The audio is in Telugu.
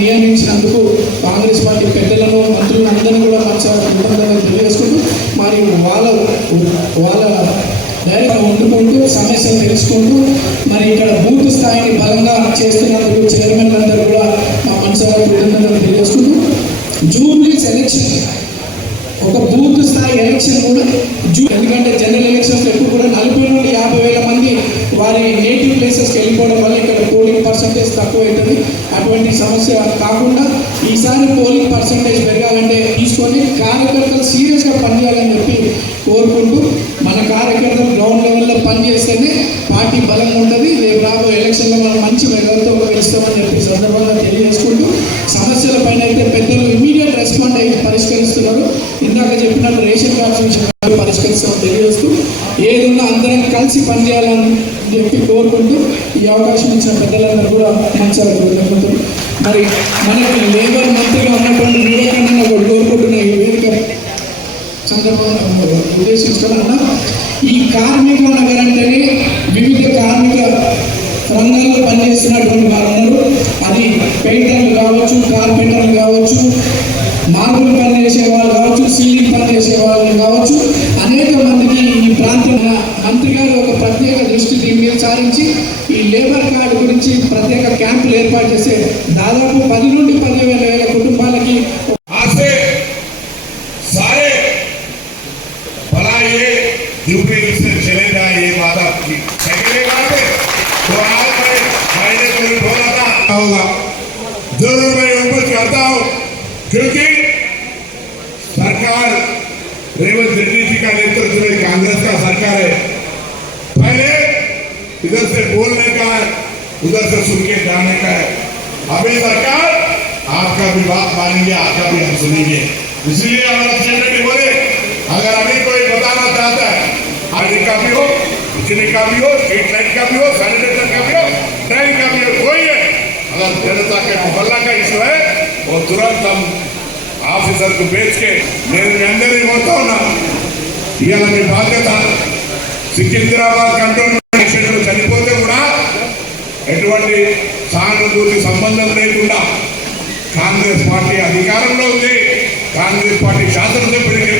నియమించినందుకు కాంగ్రెస్ పార్టీ పెద్దలను మంత్రులను అందరినీ కూడా మనసారి తెలియజేసుకుంటూ మరి వాళ్ళ డైరెక్ట్గా వండుకుంటూ సమస్యలు తెలుసుకుంటూ మరి ఇక్కడ బూత్ స్థాయిని బలంగా చేస్తున్నందుకు చైర్మన్ అందరూ కూడా మా మనసారా కృతజ్ఞతలు తెలియజేసుకుంటూ జూబ్లీస్ ఎలక్షన్ ఒక బూత్ స్థాయి ఎలక్షన్ కూడా ఎందుకంటే జనరల్ ఎలక్షన్స్ ఎప్పుడు కూడా 40 నుండి 50,000 మంది వారి నేటివ్ ప్లేసెస్కి వెళ్ళిపోవడం వల్ల ఇక్కడ పోలింగ్ పర్సంటేజ్ తక్కువ అవుతుంది. అటువంటి సమస్య కాకుండా ఈసారి పోలింగ్ పర్సంటేజ్ పెరగాలంటే తీసుకొని కార్యకర్తలు సీరియస్గా పనిచేయాలని చెప్పి కోరుకుంటూ మన కార్యకర్తలు గ్రౌండ్ లెవెల్లో పనిచేస్తేనే పార్టీ బలంగా ఉంటుంది. రేపు రాబోయే ఎలక్షన్లో మనం మంచి మెజార్టీతో గెలుస్తామని చెప్పి సందర్భంగా తెలియజేసుకుంటూ సమస్యల పైన అయితే పెద్దలు ఇమీడియట్ రెస్పాండ్ అయ్యి పరిష్కరిస్తున్నారు. ఇందాక చెప్పినట్టు రేషన్ కార్డ్స్ నుంచి పరిష్కరిస్తామని తెలియజేస్తూ ఏదన్నా అందరం కలిసి పనిచేయాలని చెప్పి కోరుకుంటూ ఈ అవకాశం ఇచ్చిన పెద్దలందరూ కూడా మనసారా కృతజ్ఞతలు. మరి మనకి లేబర్ మంత్రిగా ఉన్నటువంటి వివేకానంద కోరుకుంటున్న ఈ వేదిక సందర్భంగా ఉద్దేశిస్తున్నా ఈ కార్మిక నగర్ అంటేనే వివిధ కార్మిక రంగాల్లో పనిచేస్తున్నటువంటి వారందరూ అది పెయింటర్లు కావచ్చు, కార్పెంటర్లు కావచ్చు, మార్బుల్ పని చేసే వాళ్ళు కావచ్చు, సీలింగ్ పని చేసే వాళ్ళు కావచ్చు, అనేక మందికి ఈ ప్రాంతంలో మంత్రి గారు ఒక ప్రత్యేక దృష్టి దీని మీద సారించి ఈ లేబర్ కార్డు గురించి ప్రత్యేక క్యాంపులు ఏర్పాటు చేస్తే దాదాపు 10 నుండి 15,000 కుటుంబాలకి चलेगा ये बात आपकी तो आज मैंने कोई बोला था होगा जरूर मैं उपज करता हूँ क्योंकि सरकार रेवंत रेड्डी जी का नेतृत्व में कांग्रेस का सरकार है। पहले इधर से बोलने का है, उधर से सुन के जाने का है। अभी सरकार आपका भी बात मानेंगे, आपका भी हम सुनेंगे। इसलिए हम बोले अगर अभी कोई बताना चाहता है आगे का भी हो, बिजली का भी हो, स्ट्रीट लाइट का भी हो, सैनिटाइजर का भी हो, ट्रेन का भी हो, कोई है अगर जनता के मोहल्ला का इशू है वो तुरंत हम ऑफिसर को भेज के मेरे अंदर ही होता हूँ ना इवाళ మీ బాధ్యత సికింద్రాబాద్ కంటోన్మెంట్ చనిపోతే కూడా ఎటువంటి సానుభూతి సంబంధం లేకుండా కాంగ్రెస్ పార్టీ అధికారంలో ఉంది. కాంగ్రెస్ పార్టీ శాసనసభ్యుడికి